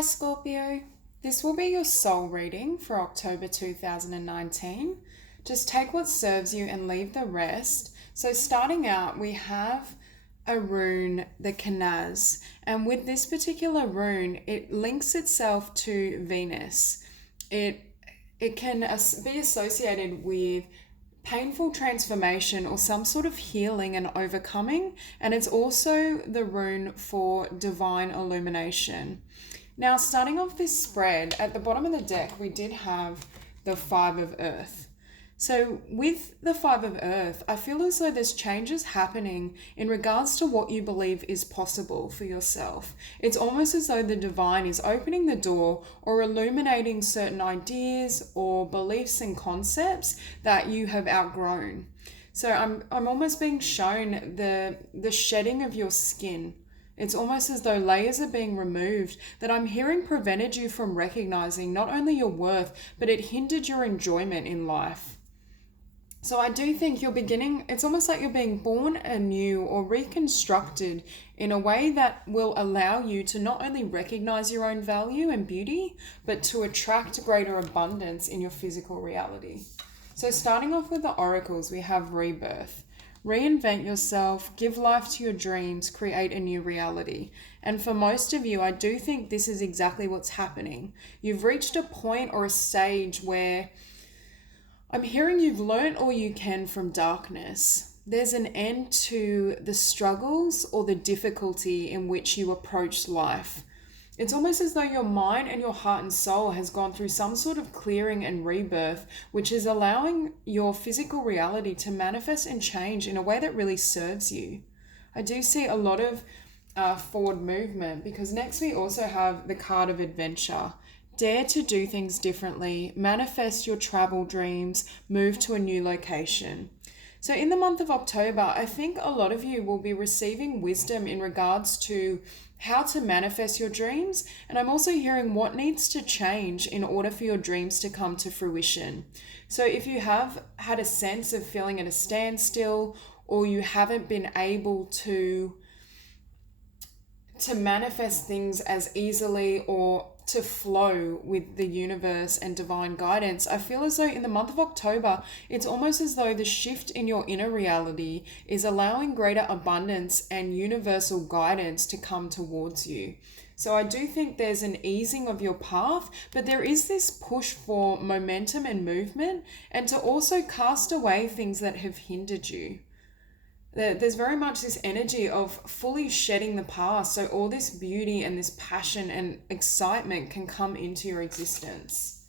Hi Scorpio, this will be your soul reading for October 2019. Just take what serves you and leave the rest. So starting out, we have a rune, the Canaz, and with this particular rune, it links itself to Venus. It can be associated with painful transformation or some sort of healing and overcoming, and it's also the rune for divine illumination. Now, starting off this spread, at the bottom of the deck, we did have the Five of Earth. So with the Five of Earth, I feel as though there's changes happening in regards to what you believe is possible for yourself. It's almost as though the divine is opening the door or illuminating certain ideas or beliefs and concepts that you have outgrown. So I'm almost being shown the shedding of your skin. It's almost as though layers are being removed that I'm hearing prevented you from recognizing not only your worth, but it hindered your enjoyment in life. So I do think it's almost like you're being born anew or reconstructed in a way that will allow you to not only recognize your own value and beauty, but to attract greater abundance in your physical reality. So starting off with the oracles, we have rebirth. Reinvent yourself, give life to your dreams, create a new reality. And for most of you, I do think this is exactly what's happening. You've reached a point or a stage where I'm hearing you've learned all you can from darkness. There's an end to the struggles or the difficulty in which you approach life. It's almost as though your mind and your heart and soul has gone through some sort of clearing and rebirth, which is allowing your physical reality to manifest and change in a way that really serves you. I do see a lot of forward movement, because next we also have the card of adventure. Dare to do things differently, manifest your travel dreams, move to a new location. So in the month of October, I think a lot of you will be receiving wisdom in regards to how to manifest your dreams. And I'm also hearing what needs to change in order for your dreams to come to fruition. So if you have had a sense of feeling at a standstill, or you haven't been able to manifest things as easily or to flow with the universe and divine guidance, I feel as though in the month of October, it's almost as though the shift in your inner reality is allowing greater abundance and universal guidance to come towards you. So I do think there's an easing of your path, but there is this push for momentum and movement, and to also cast away things that have hindered you. There's very much this energy of fully shedding the past, so all this beauty and this passion and excitement can come into your existence.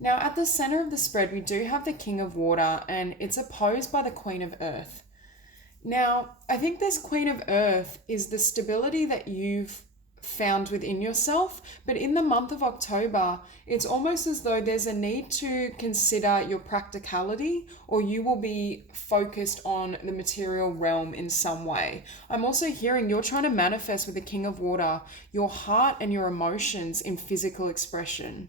Now, at the center of the spread, we do have the King of Water, and it's opposed by the Queen of Earth. Now, I think this Queen of Earth is the stability that you've found within yourself, but in the month of October, it's almost as though there's a need to consider your practicality, or you will be focused on the material realm in some way. I'm also hearing you're trying to manifest with the King of Water your heart and your emotions in physical expression.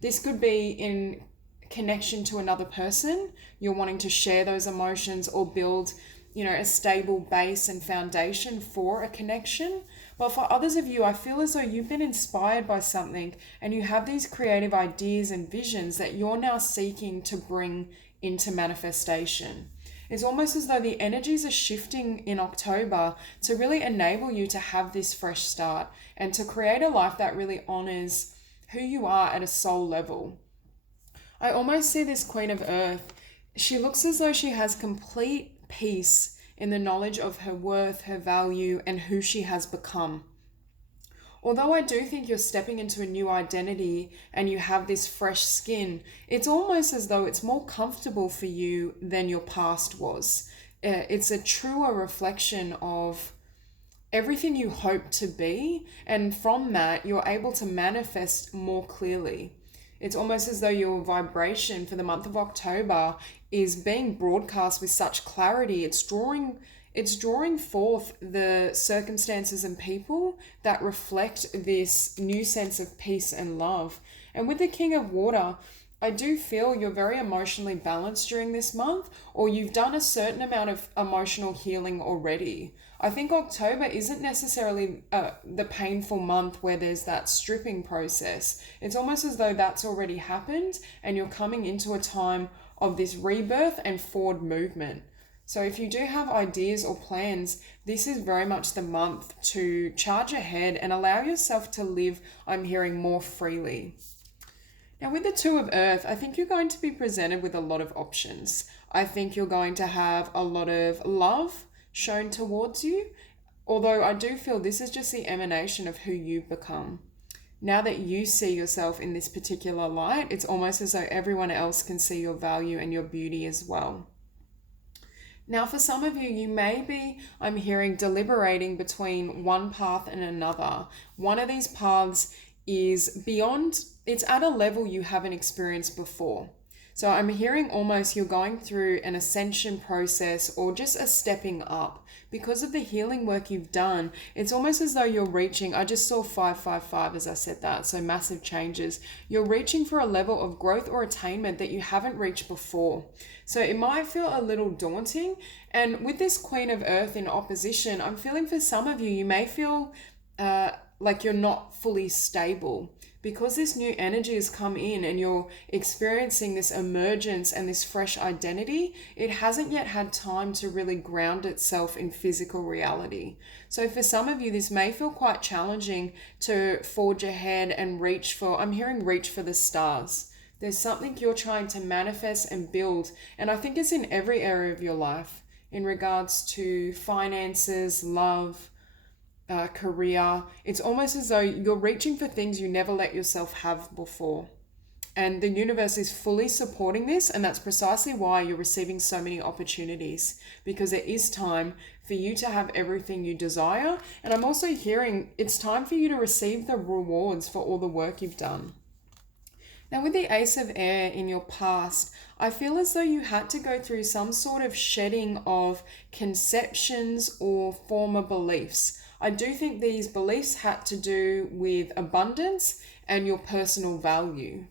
This could be in connection to another person. You're wanting to share those emotions or build, a stable base and foundation for a connection. But for others of you, I feel as though you've been inspired by something and you have these creative ideas and visions that you're now seeking to bring into manifestation. It's almost as though the energies are shifting in October to really enable you to have this fresh start and to create a life that really honors who you are at a soul level. I almost see this Queen of Earth. She looks as though she has complete peace in the knowledge of her worth, her value, and who she has become. Although I do think you're stepping into a new identity and you have this fresh skin, it's almost as though it's more comfortable for you than your past was. It's a truer reflection of everything you hope to be, and from that, you're able to manifest more clearly. It's almost as though your vibration for the month of October is being broadcast with such clarity. It's drawing forth the circumstances and people that reflect this new sense of peace and love. And with the King of Water, I do feel you're very emotionally balanced during this month, or you've done a certain amount of emotional healing already. I think October isn't necessarily the painful month where there's that stripping process. It's almost as though that's already happened and you're coming into a time of this rebirth and forward movement. So if you do have ideas or plans, this is very much the month to charge ahead and allow yourself to live, I'm hearing, more freely. Now with the Two of Earth, I think you're going to be presented with a lot of options. I think you're going to have a lot of love shown towards you, although I do feel this is just the emanation of who you've become. Now that you see yourself in this particular light, it's almost as though everyone else can see your value and your beauty as well. Now, for some of you, you may be, I'm hearing, deliberating between one path and another. One of these paths is beyond, it's at a level you haven't experienced before. So I'm hearing almost you're going through an ascension process or just a stepping up. Because of the healing work you've done, it's almost as though you're reaching, I just saw 555 as I said that, so massive changes. You're reaching for a level of growth or attainment that you haven't reached before. So it might feel a little daunting. And with this Queen of Earth in opposition, I'm feeling for some of you, you may feel like you're not fully stable. Because this new energy has come in and you're experiencing this emergence and this fresh identity, it hasn't yet had time to really ground itself in physical reality. So for some of you, this may feel quite challenging to forge ahead and reach for, I'm hearing reach for the stars. There's something you're trying to manifest and build. And I think it's in every area of your life in regards to finances, love, career. It's almost as though you're reaching for things you never let yourself have before. And the universe is fully supporting this, and that's precisely why you're receiving so many opportunities, because it is time for you to have everything you desire. And I'm also hearing it's time for you to receive the rewards for all the work you've done. Now with the Ace of Air in your past, I feel as though you had to go through some sort of shedding of conceptions or former beliefs. I do think these beliefs had to do with abundance and your personal value.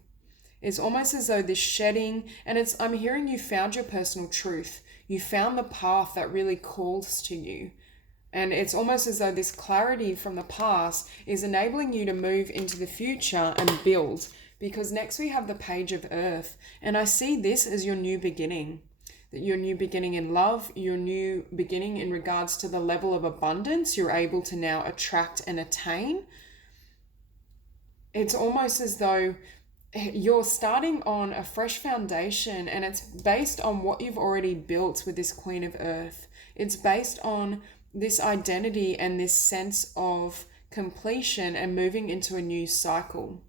It's almost as though this shedding, and I'm hearing you found your personal truth. You found the path that really calls to you. And it's almost as though this clarity from the past is enabling you to move into the future and build. Because next we have the Page of Earth, and I see this as your new beginning. That your new beginning in love, your new beginning in regards to the level of abundance you're able to now attract and attain. It's almost as though you're starting on a fresh foundation, and it's based on what you've already built with this Queen of Earth. It's based on this identity and this sense of completion and moving into a new cycle.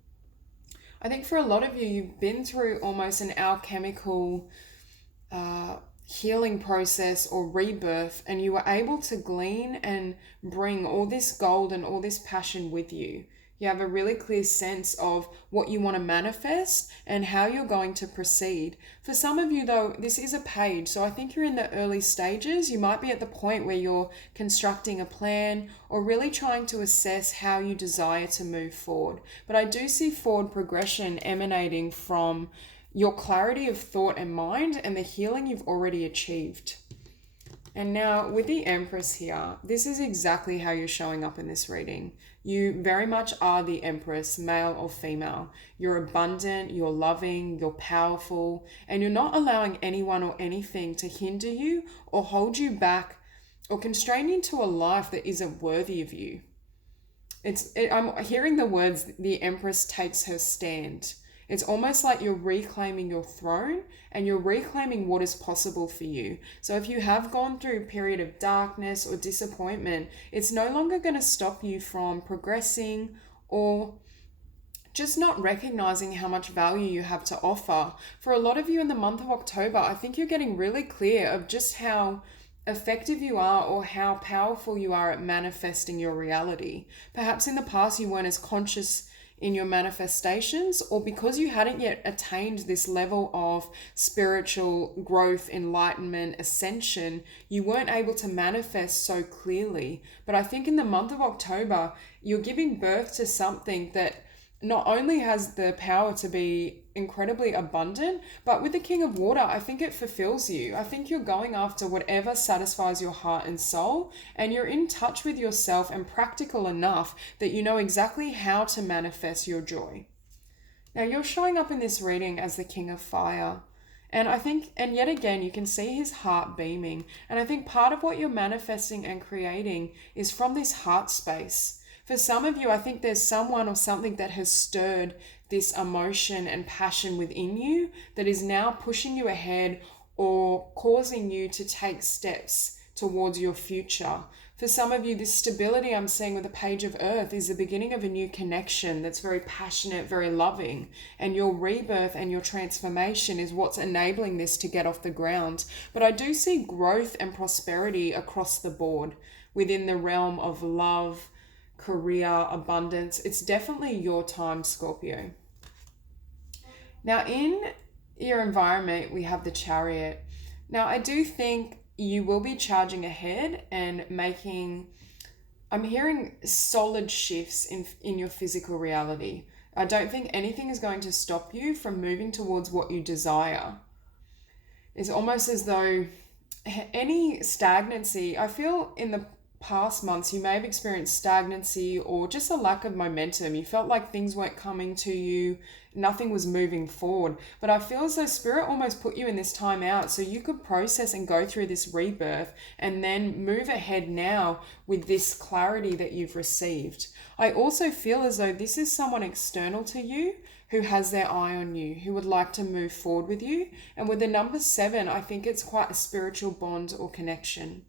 I think for a lot of you, you've been through almost an alchemical healing process or rebirth, and you were able to glean and bring all this gold and all this passion with you. You have a really clear sense of what you want to manifest and how you're going to proceed. For some of you though, this is a page, so I think you're in the early stages. You might be at the point where you're constructing a plan or really trying to assess how you desire to move forward. But I do see forward progression emanating from your clarity of thought and mind and the healing you've already achieved. And now with the Empress here, this is exactly how you're showing up in this reading. You very much are the Empress, male or female. You're abundant, you're loving, you're powerful, and you're not allowing anyone or anything to hinder you or hold you back or constrain you to a life that isn't worthy of you. I'm hearing the words, the Empress takes her stand. It's almost like you're reclaiming your throne and you're reclaiming what is possible for you. So if you have gone through a period of darkness or disappointment, it's no longer going to stop you from progressing or just not recognizing how much value you have to offer. For a lot of you in the month of October, I think you're getting really clear of just how effective you are or how powerful you are at manifesting your reality. Perhaps in the past you weren't as conscious in your manifestations, or because you hadn't yet attained this level of spiritual growth, enlightenment, ascension, you weren't able to manifest so clearly. But I think in the month of October, you're giving birth to something that not only has the power to be incredibly abundant, but with the King of Water, I think it fulfills you. I think you're going after whatever satisfies your heart and soul, and you're in touch with yourself and practical enough that you know exactly how to manifest your joy. Now, you're showing up in this reading as the King of Fire. And I think, and yet again, you can see his heart beaming. And I think part of what you're manifesting and creating is from this heart space. For some of you, I think there's someone or something that has stirred this emotion and passion within you that is now pushing you ahead or causing you to take steps towards your future. For some of you, this stability I'm seeing with the Page of Earth is the beginning of a new connection that's very passionate, very loving. And your rebirth and your transformation is what's enabling this to get off the ground. But I do see growth and prosperity across the board within the realm of love, career, abundance. It's definitely your time, Scorpio. Now, in your environment, we have the Chariot. Now, I do think you will be charging ahead and making, I'm hearing solid shifts in your physical reality. I don't think anything is going to stop you from moving towards what you desire. It's almost as though any stagnancy, I feel in the past months, you may have experienced stagnancy or just a lack of momentum. You felt like things weren't coming to you, nothing was moving forward. But I feel as though Spirit almost put you in this time out so you could process and go through this rebirth and then move ahead now with this clarity that you've received. I also feel as though this is someone external to you who has their eye on you, who would like to move forward with you. And with the number 7, I think it's quite a spiritual bond or connection.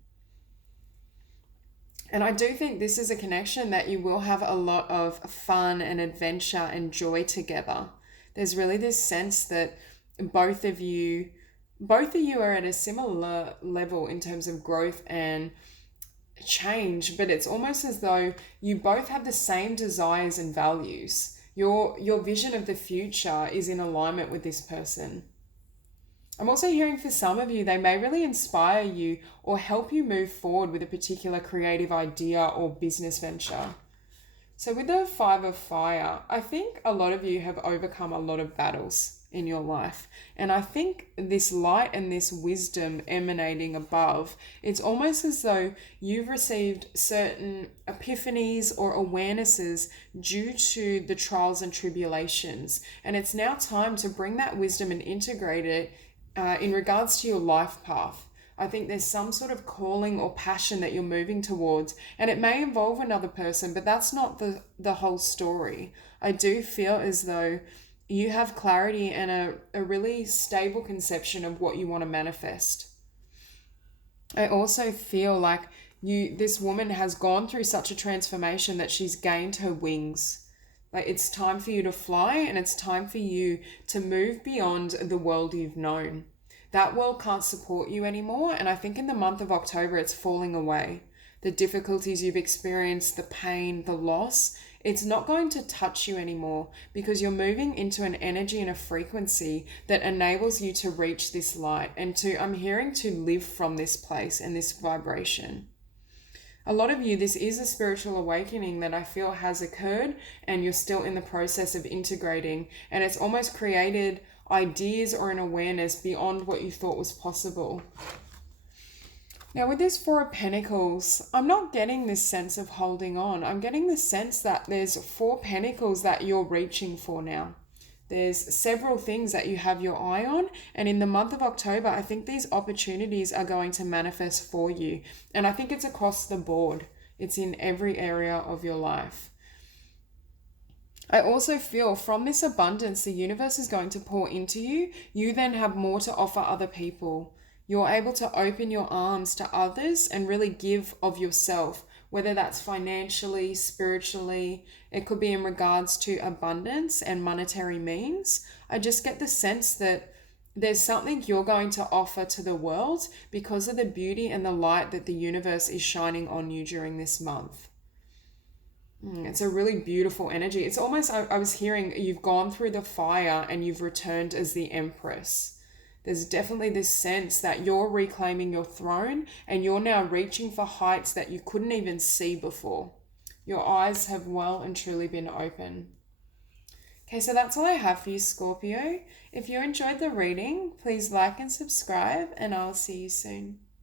And I do think this is a connection that you will have a lot of fun and adventure and joy together. There's really this sense that both of you are at a similar level in terms of growth and change, but it's almost as though you both have the same desires and values. Your vision of the future is in alignment with this person. I'm also hearing for some of you, they may really inspire you or help you move forward with a particular creative idea or business venture. So with the 5 of Fire, I think a lot of you have overcome a lot of battles in your life. And I think this light and this wisdom emanating above, it's almost as though you've received certain epiphanies or awarenesses due to the trials and tribulations. And it's now time to bring that wisdom and integrate it in regards to your life path. I think there's some sort of calling or passion that you're moving towards, and it may involve another person, but that's not the whole story. I do feel as though you have clarity and a really stable conception of what you want to manifest. I also feel like this woman has gone through such a transformation that she's gained her wings. Like, it's time for you to fly, and it's time for you to move beyond the world you've known. That world can't support you anymore, and I think in the month of October, it's falling away. The difficulties you've experienced, the pain, the loss, it's not going to touch you anymore because you're moving into an energy and a frequency that enables you to reach this light and I'm hearing to live from this place and this vibration. A lot of you, this is a spiritual awakening that I feel has occurred and you're still in the process of integrating, and it's almost created ideas or an awareness beyond what you thought was possible. Now with this 4 of Pentacles, I'm not getting this sense of holding on. I'm getting the sense that there's 4 Pentacles that you're reaching for now. There's several things that you have your eye on, and in the month of October, I think these opportunities are going to manifest for you. And I think it's across the board. It's in every area of your life. I also feel from this abundance, the universe is going to pour into you. You then have more to offer other people. You're able to open your arms to others and really give of yourself, whether that's financially, spiritually, it could be in regards to abundance and monetary means. I just get the sense that there's something you're going to offer to the world because of the beauty and the light that the universe is shining on you during this month. It's a really beautiful energy. It's almost, I was hearing you've gone through the fire and you've returned as the Empress. There's definitely this sense that you're reclaiming your throne and you're now reaching for heights that you couldn't even see before. Your eyes have well and truly been open. Okay, so that's all I have for you, Scorpio. If you enjoyed the reading, please like and subscribe, and I'll see you soon.